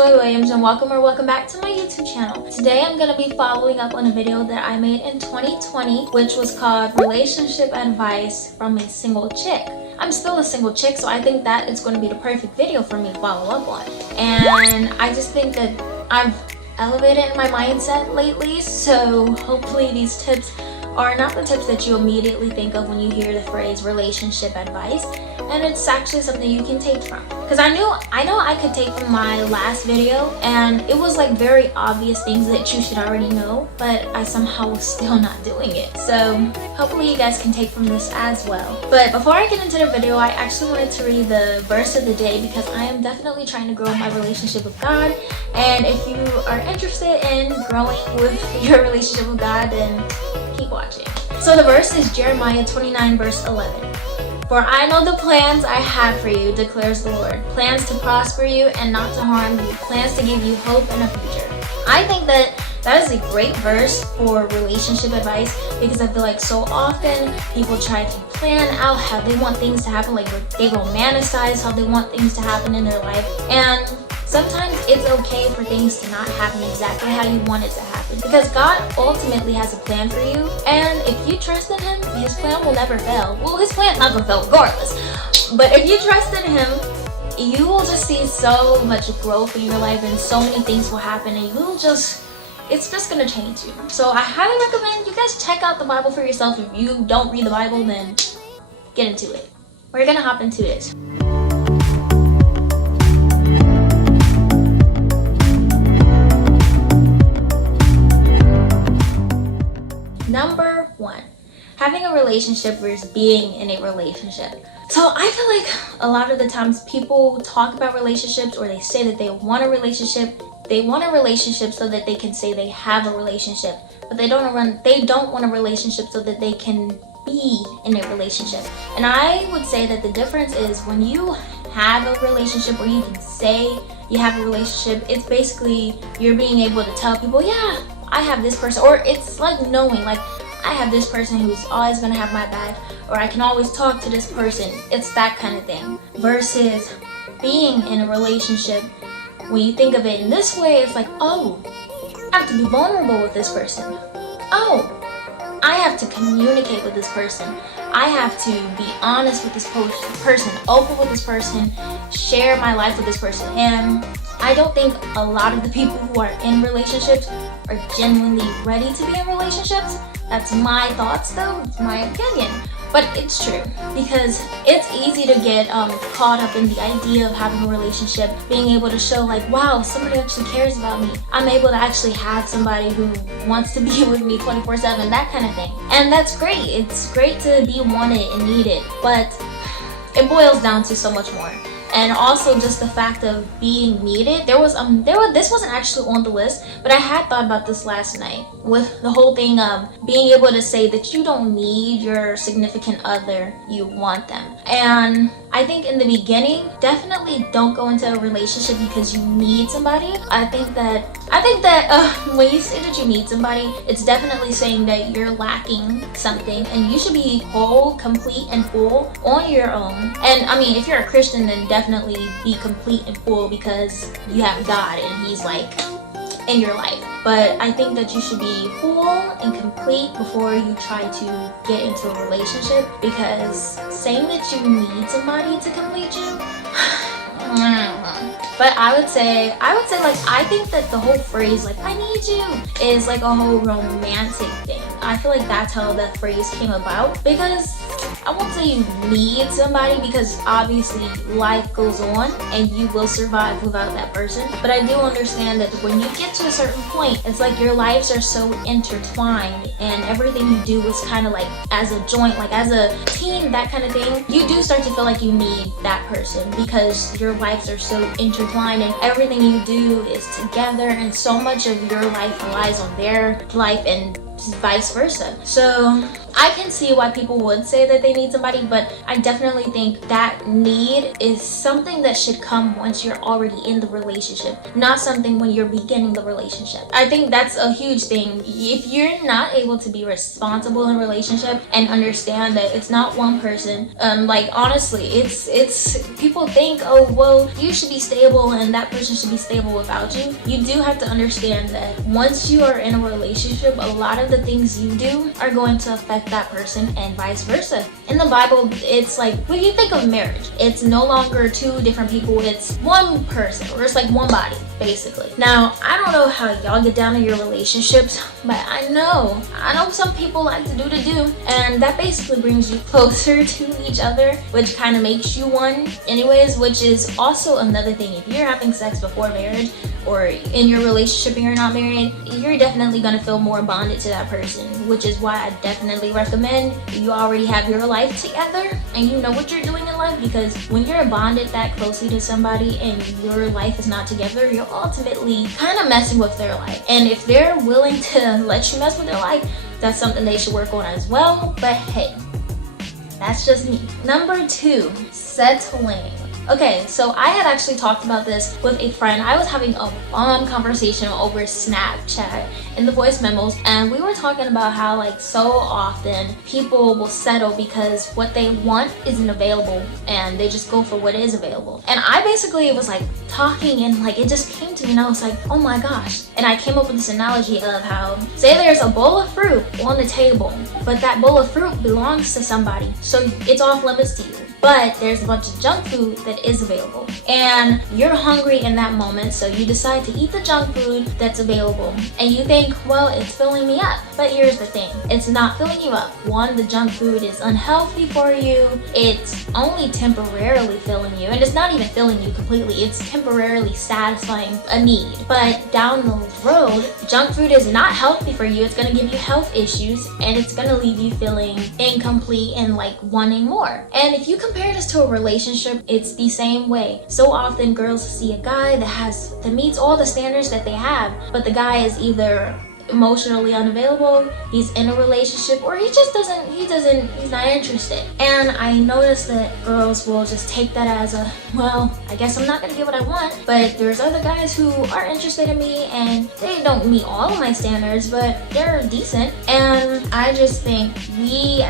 Joy Williams, and welcome back to my YouTube channel. Today I'm going to be following up on a video that I made in 2020, which was called Relationship Advice from a Single Chick. I'm still a single chick, so I think that is going to be the perfect video for me to follow up on. And I just think that I've elevated in my mindset lately, so hopefully these tips are not the tips that you immediately think of when you hear the phrase relationship advice, and it's actually something you can take from. Because I know I could take from my last video, and it was like very obvious things that you should already know, but I somehow was still not doing it. So hopefully you guys can take from this as well. But before I get into the video, I actually wanted to read the verse of the day because I am definitely trying to grow my relationship with God. And if you are interested in growing with your relationship with God, then keep watching. So the verse is Jeremiah 29 verse 11. For I know the plans I have for you, declares the Lord. Plans to prosper you and not to harm you. Plans to give you hope and a future. I think that is a great verse for relationship advice because I feel like so often people try to plan out how they want things to happen, like they romanticize how they want things to happen in their life. And sometimes it's okay for things to not happen exactly how you want it to happen because God ultimately has a plan for you, and if you trust in Him, His plan will never fail. Well, His plan's not gonna fail regardless, but if you trust in Him, you will just see so much growth in your life and so many things will happen, and it's just gonna change you. So I highly recommend you guys check out the Bible for yourself. If you don't read the Bible, then get into it. We're gonna hop into this. Number 1, having a relationship versus being in a relationship. So I feel like a lot of the times people talk about relationships, or they say that they want a relationship. They want a relationship so that they can say they have a relationship, but they don't want a relationship so that they can be in a relationship. And I would say that the difference is when you have a relationship, or you can say you have a relationship, it's basically you're being able to tell people, yeah, I have this person, or it's like knowing, like, I have this person who's always gonna have my back, or I can always talk to this person. It's that kind of thing. Versus being in a relationship, when you think of it in this way, it's like, oh, I have to be vulnerable with this person. Oh, I have to communicate with this person. I have to be honest with this person, open with this person, share my life with this person. And I don't think a lot of the people who are in relationships are genuinely ready to be in relationships. That's my thoughts though, it's my opinion. But it's true, because it's easy to get caught up in the idea of having a relationship, being able to show like, wow, somebody actually cares about me. I'm able to actually have somebody who wants to be with me 24/7, that kind of thing. And that's great. It's great to be wanted and needed, but it boils down to so much more. And also just the fact of being needed. This wasn't actually on the list, but I had thought about this last night with the whole thing of being able to say that you don't need your significant other, you want them. And I think in the beginning, definitely don't go into a relationship because you need somebody. I think that when you say that you need somebody, it's definitely saying that you're lacking something, and you should be whole, complete, and full on your own. And I mean, if you're a Christian, then definitely be complete and full because you have God and He's like in your life. But I think that you should be full and complete before you try to get into a relationship, because saying that you need somebody to complete you, but I would say like, I think that the whole phrase like, I need you, is like a whole romantic thing. I feel like that's how that phrase came about, because I won't say you need somebody, because obviously life goes on and you will survive without that person. But I do understand that when you get to a certain point, it's like your lives are so intertwined and everything you do is kind of like as a joint, like as a team, that kind of thing. You do start to feel like you need that person because your lives are so intertwined and everything you do is together, and so much of your life relies on their life and vice versa. So I can see why people would say that they need somebody, but I definitely think that need is something that should come once you're already in the relationship, not something when you're beginning the relationship. I think that's a huge thing. If you're not able to be responsible in a relationship and understand that it's not one person, like honestly, it's people think, oh well, you should be stable and that person should be stable without you. You do have to understand that once you are in a relationship, a lot of the things you do are going to affect that person and vice versa. In the Bible, it's like when you think of marriage, it's no longer two different people, it's one person, or it's like one body basically. Now I don't know how y'all get down in your relationships, but I know some people like to do, and that basically brings you closer to each other, which kind of makes you one anyways, which is also another thing. If you're having sex before marriage or in your relationship and you're not married, you're definitely going to feel more bonded to that person, which is why I definitely recommend you already have your life together and you know what you're doing in life, because when you're bonded that closely to somebody and your life is not together, you're ultimately kind of messing with their life. And if they're willing to let you mess with their life, that's something they should work on as well. But hey, that's just me. Number 2, settling. Okay, so I had actually talked about this with a friend. I was having a long conversation over Snapchat in the voice memos, and we were talking about how like so often people will settle because what they want isn't available and they just go for what is available. And I basically was like talking and like it just came to me and I was like, oh my gosh. And I came up with this analogy of how, say there's a bowl of fruit on the table, but that bowl of fruit belongs to somebody, so it's off limits to you. But there's a bunch of junk food that is available and you're hungry in that moment, so you decide to eat the junk food that's available and you think, well, it's filling me up. But here's the thing, it's not filling you up. One, the junk food is unhealthy for you, it's only temporarily filling you, and it's not even filling you completely, it's temporarily satisfying a need. But down the road, junk food is not healthy for you, it's going to give you health issues and it's going to leave you feeling incomplete and like wanting more. And if you compare this to a relationship, it's the same way. So often girls see a guy that meets all the standards that they have, but the guy is either emotionally unavailable, he's in a relationship, or he's not interested. And I noticed that girls will just take that as a, well, I guess I'm not gonna get what I want. But there's other guys who are interested in me and they don't meet all of my standards, but they're decent. And I just think we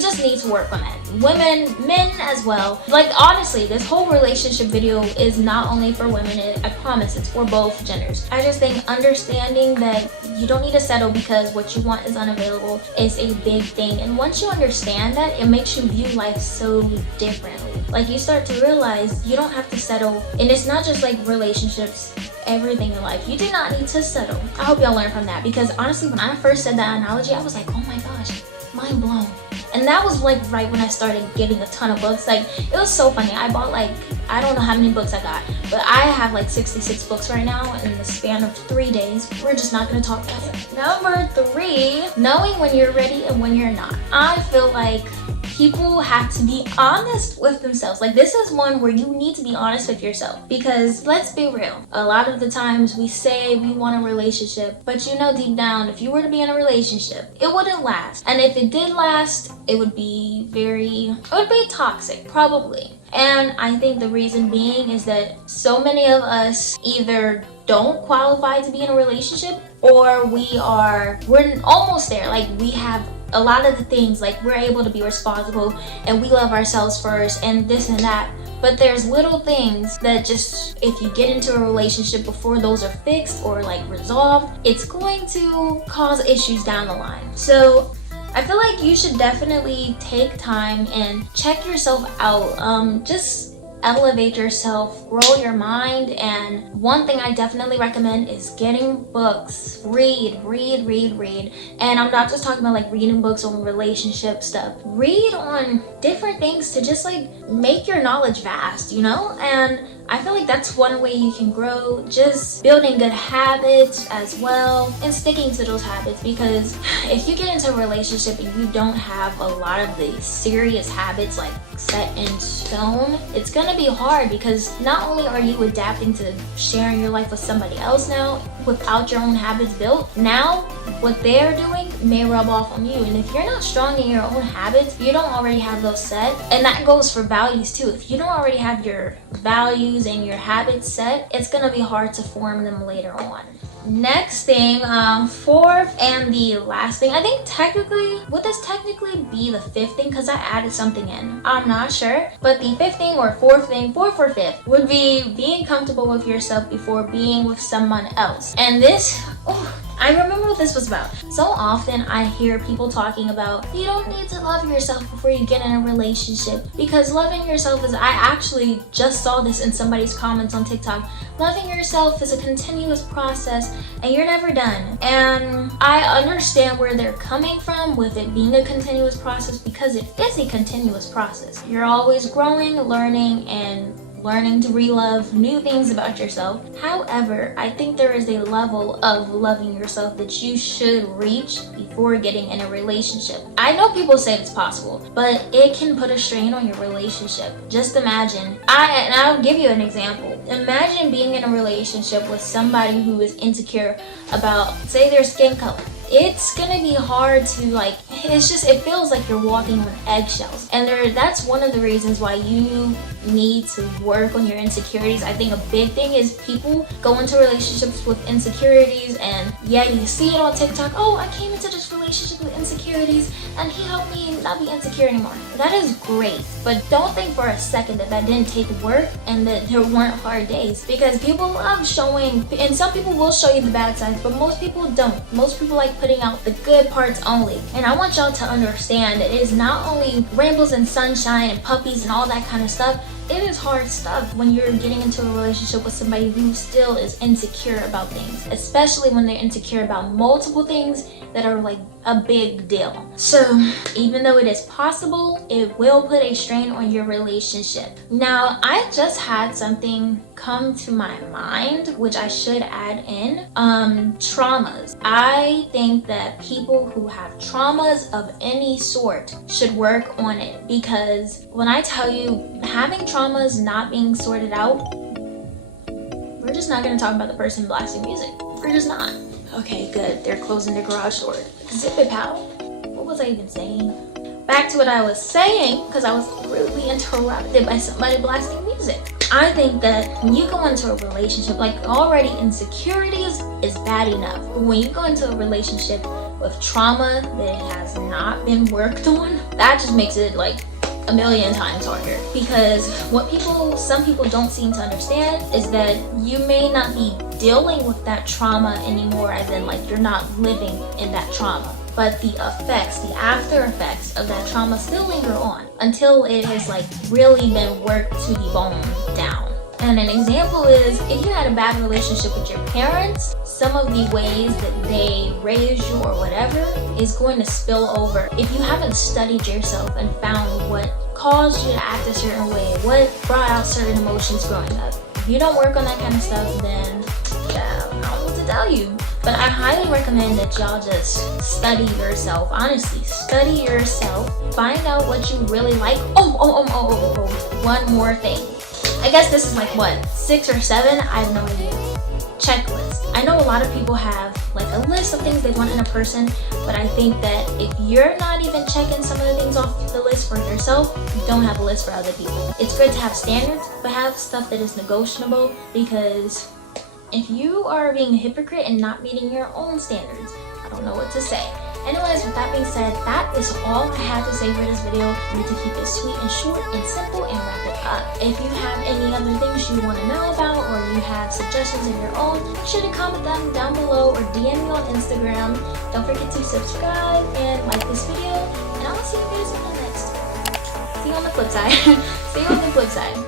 just need to work on that. Women, men as well. Like honestly, this whole relationship video is not only for women, I promise it's for both genders. I just think understanding that you don't need to settle because what you want is unavailable is a big thing. And once you understand that, it makes you view life so differently. Like you start to realize you don't have to settle, and it's not just like relationships, everything in life. You do not need to settle. I hope y'all learn from that, because honestly, when I first said that analogy, I was like, oh my gosh, mind blown. And that was like right when I started getting a ton of books. Like it was so funny. I bought like, I don't know how many books I got, but I have like 66 books right now in the span of 3 days. We're just not gonna talk about it. Number 3, knowing when you're ready and when you're not. I feel like people have to be honest with themselves. Like this is one where you need to be honest with yourself, because let's be real, a lot of the times we say we want a relationship, but you know deep down, if you were to be in a relationship, it wouldn't last. And if it did last, it would be toxic, probably. And I think the reason being is that so many of us either don't qualify to be in a relationship, or we're almost there. Like we have a lot of the things, like we're able to be responsible and we love ourselves first and this and that. But there's little things that just, if you get into a relationship before those are fixed or like resolved, it's going to cause issues down the line. So I feel like you should definitely take time and check yourself out. Just elevate yourself, grow your mind. And one thing I definitely recommend is getting books. Read. And I'm not just talking about like reading books on relationship stuff. Read on different things to just like make your knowledge vast, you know? And I feel like that's one way you can grow, just building good habits as well and sticking to those habits. Because if you get into a relationship and you don't have a lot of the serious habits like set in stone, it's gonna be hard, because not only are you adapting to sharing your life with somebody else now, without your own habits built, now what they're doing may rub off on you. And if you're not strong in your own habits, you don't already have those set, and that goes for values too. If you don't already have your values and your habits set, it's gonna be hard to form them later on. Next thing, fourth and the last thing, I think technically, would this technically be the fifth thing? Because I added something in. I'm not sure. But the fifth thing or fourth thing, fourth or fifth, would be being comfortable with yourself before being with someone else. And this, I remember what this was about. So often I hear people talking about, you don't need to love yourself before you get in a relationship, because loving yourself is, I actually just saw this in somebody's comments on TikTok, loving yourself is a continuous process and you're never done. And I understand where they're coming from with it being a continuous process, because it is a continuous process. You're always growing, learning, and learning to re-love new things about yourself. However, I think there is a level of loving yourself that you should reach before getting in a relationship. I know people say it's possible, but it can put a strain on your relationship. Just imagine, I'll give you an example. Imagine being in a relationship with somebody who is insecure about, say, their skin color. It's gonna be hard to it feels like you're walking on eggshells. And that's one of the reasons why you need to work on your insecurities. I think a big thing is people go into relationships with insecurities, and yeah, you see it on TikTok, oh, I came into this relationship with insecurities and he helped me not be insecure anymore. That is great, but don't think for a second that didn't take work and that there weren't hard days, because people love showing, and some people will show you the bad sides, but most people don't. Most people like putting out the good parts only. And I want y'all to understand that it is not only rainbows and sunshine and puppies and all that kind of stuff. It is hard stuff when you're getting into a relationship with somebody who still is insecure about things, especially when they're insecure about multiple things that are like a big deal. So even though it is possible, it will put a strain on your relationship. Now, I just had something come to my mind, which I should add in, traumas. I think that people who have traumas of any sort should work on it, because when I tell you, having traumas not being sorted out, we're just not going to talk about the person blasting music. We're just not. Okay, good. They're closing the garage door. Zip it, pal. What was I even saying? Back to what I was saying, because I was rudely interrupted by somebody blasting music. I think that when you go into a relationship, like, already insecurities is bad enough. But when you go into a relationship with trauma that has not been worked on, that just makes it like a million times harder. Because what some people don't seem to understand is that you may not be dealing with that trauma anymore, as in like you're not living in that trauma, but the effects, the after effects of that trauma still linger on until it has like really been worked to the bone down. And an example is, if you had a bad relationship with your parents, some of the ways that they raised you or whatever is going to spill over. If you haven't studied yourself and found what caused you to act a certain way, what brought out certain emotions growing up, if you don't work on that kind of stuff, then yeah, I don't know what to tell you. But I highly recommend that y'all just study yourself. Honestly, study yourself. Find out what you really like. One more thing. I guess this is like what, 6 or 7? I have no idea. Checklist. I know a lot of people have like a list of things they want in a person, but I think that if you're not even checking some of the things off the list for yourself, you don't have a list for other people. It's good to have standards, but have stuff that is negotiable, because if you are being a hypocrite and not meeting your own standards, I don't know what to say. Anyways, with that being said, that is all I had to say for this video. I need to keep it sweet and short and simple and wrap it up. If you have any other things you want to know about, or you have suggestions of your own, be sure to comment them down below or DM me on Instagram. Don't forget to subscribe and like this video, and I'll see you guys on the next. See you on the flip side. See you on the flip side.